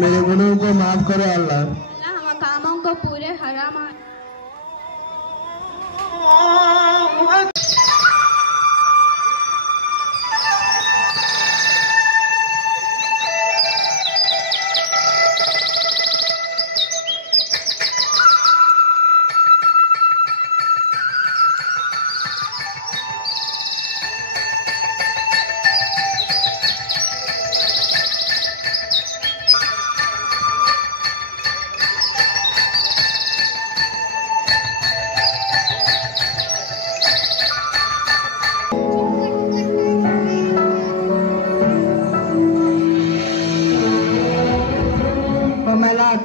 मेरे गुनाहों को माफ करो अल्लाह। हम कामों को पूरे हराम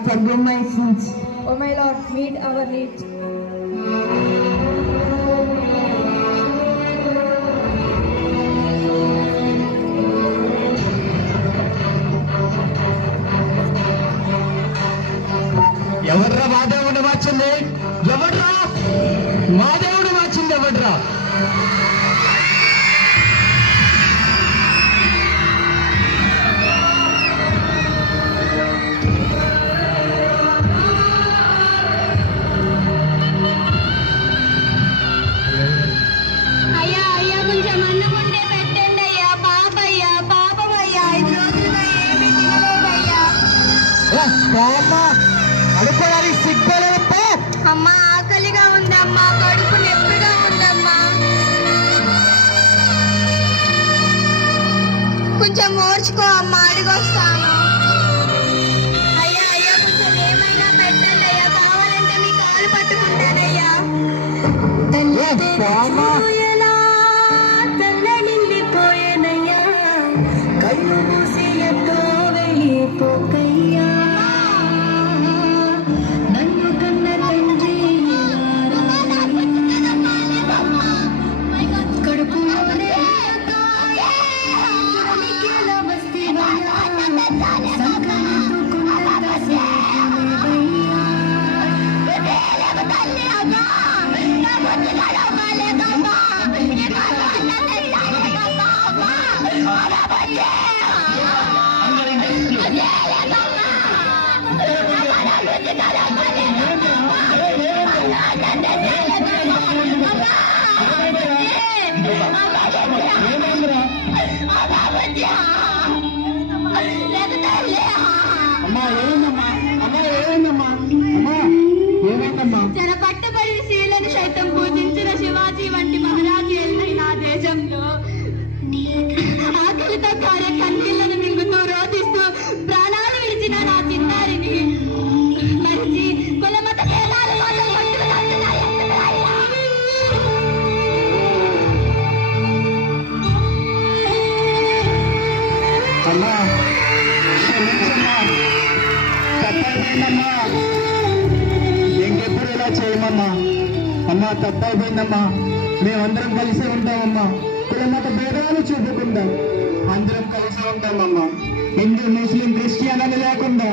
Forgive my sins. Oh my Lord, meet our needs. ఎవర్రా మా దేవుడు మార్చింది? ఎవడ్రా మా దేవుడు మార్చింది? ఎవడ్రా? అనుకోవడానికి సిగ్గులేపే. అమ్మా ఆకలిగా ఉందమ్మా, కడుపు నొప్పిగా ఉందమ్మా, కొంచెం ఓర్చుకో అమ్మా, అడిగొస్తాను. అయ్యా అయ్యా కొంచెం ఏమైనా పెట్టండి అయ్యా, కావాలంటే మీ కాలు పట్టుకుంటానయ్యా. తల్లడిల్లిపోయేనయ్యా, కళ్ళు మూసి ఎంతో వెళ్ళిపోకయ్యా, నన్ను కన్న తండ్రి కడుపులోనే పురమికేలా వస్తేవయ్యా, సంకల్పుకున్నంత సేపులేవయ్యా. చెరపట్టబడి శీలను సైతం పూజించిన శివాజీ వంటి మహారాజు ఏలిన ఆ దేశంలో ఆకలితో కారే కన్నీళ్లను మింగుతూ రోధిస్తూ ప్రాణాలు విడిచిన నా చిన్నారిని మరిచి కులమత భేదాల కోసం అమ్మా క్షమించమ్మా, తప్పైపోయిందమ్మా, ఇంకెప్పుడు ఇలా చేయమమ్మా. అమ్మా తప్పైపోయిందమ్మా, మేమందరం కలిసి ఉంటామమ్మా. కులమత భేదాలు చూపుకుందాం, అందరం కలిసి ఉంటామమ్మా. హిందూ ముస్లిం క్రిస్టియన్ అని లేకుండా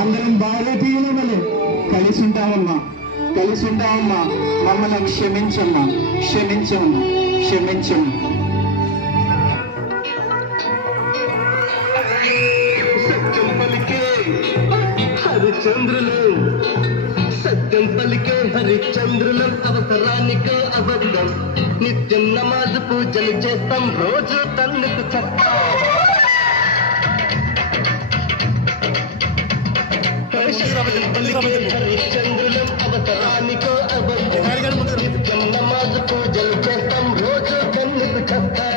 అందరం భారతీయులమలే కలిసి ఉంటామమ్మా, కలిసి ఉంటామమ్మా. మమ్మల్ని క్షమించమ్మా, క్షమించమ్మా, క్షమించమ్మా. సత్యం పలికే హరిచంద్రులు, సత్యం పలికే హరిచంద్రులం, అవసరానికో అబద్ధం, నిత్యం నమాజు పూజలు చేస్తాం, రోజు తల్లికి చెప్తాం. హరిచంద్రులం, అవసరానికో అబద్ధం, నిత్యం నమాజు పూజలు చేస్తాం, రోజు తల్లికి చెప్తాం.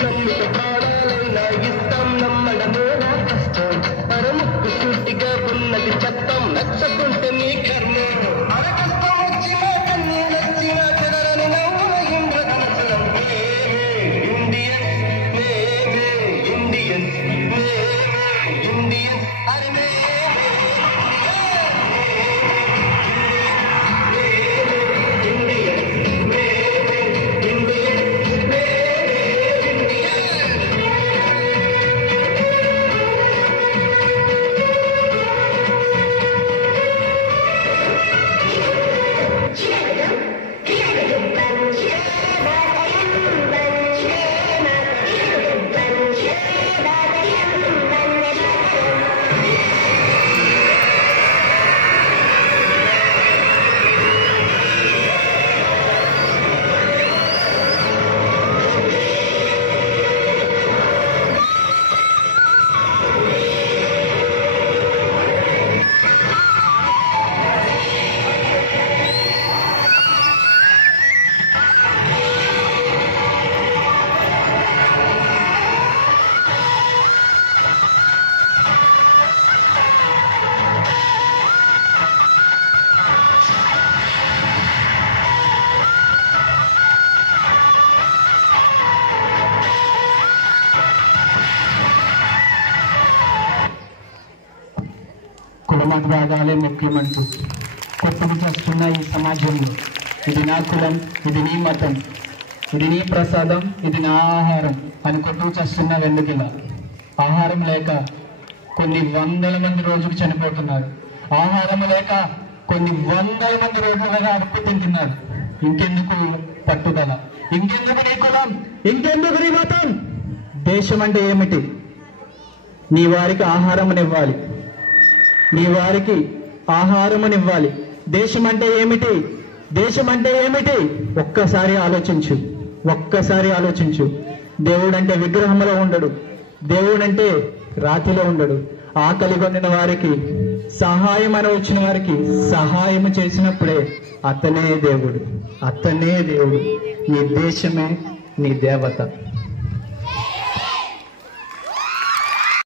నమ్మిక ప్రాణాలైనా ఇస్తాం, నమ్మడమే నా కష్టం, అరముక్కు సూటిగా ఉన్నది చెప్తాం, నచ్చకుంటే నీ కర్మ. అరకష్టం వచ్చినా కన్నీళ్ళొచ్చినా చెదరని నవ్వుల ఇంద్రధనసులం. ఇండియన్ కులమత భాగాలే ముఖ్యమంటూ కొట్టుకు చేస్తున్న ఈ సమాజంలో ఇది నా కులం, ఇది నీ మతం, ఇది నీ ప్రసాదం, ఇది నా ఆహారం అని కొట్టుకు చేస్తున్న వెందుకిలా ఆహారం లేక కొన్ని వందల మంది రోజుకు చనిపోతున్నారు. ఆహారం లేక కొన్ని వందల మంది రోజులుగా అడుపు తింటున్నారు. ఇంకెందుకు పట్టుదల, ఇంకెందుకు నీ కులం, ఇంకెందుకు నీ మతం? దేశం అంటే ఏమిటి? నీ వారికి ఆహారమునివ్వాలి, నీ వారికి ఆహారమునివ్వాలి. దేశం అంటే ఏమిటి? దేశం అంటే ఏమిటి? ఒక్కసారి ఆలోచించు, ఒక్కసారి ఆలోచించు. దేవుడంటే విగ్రహంలో ఉండడు, దేవుడంటే రాతిలో ఉండడు. ఆకలి పొందిన వారికి, సహాయం అని వచ్చిన వారికి సహాయం చేసినప్పుడే అతనే దేవుడు, అతనే దేవుడు. నీ దేశమే నీ దేవత.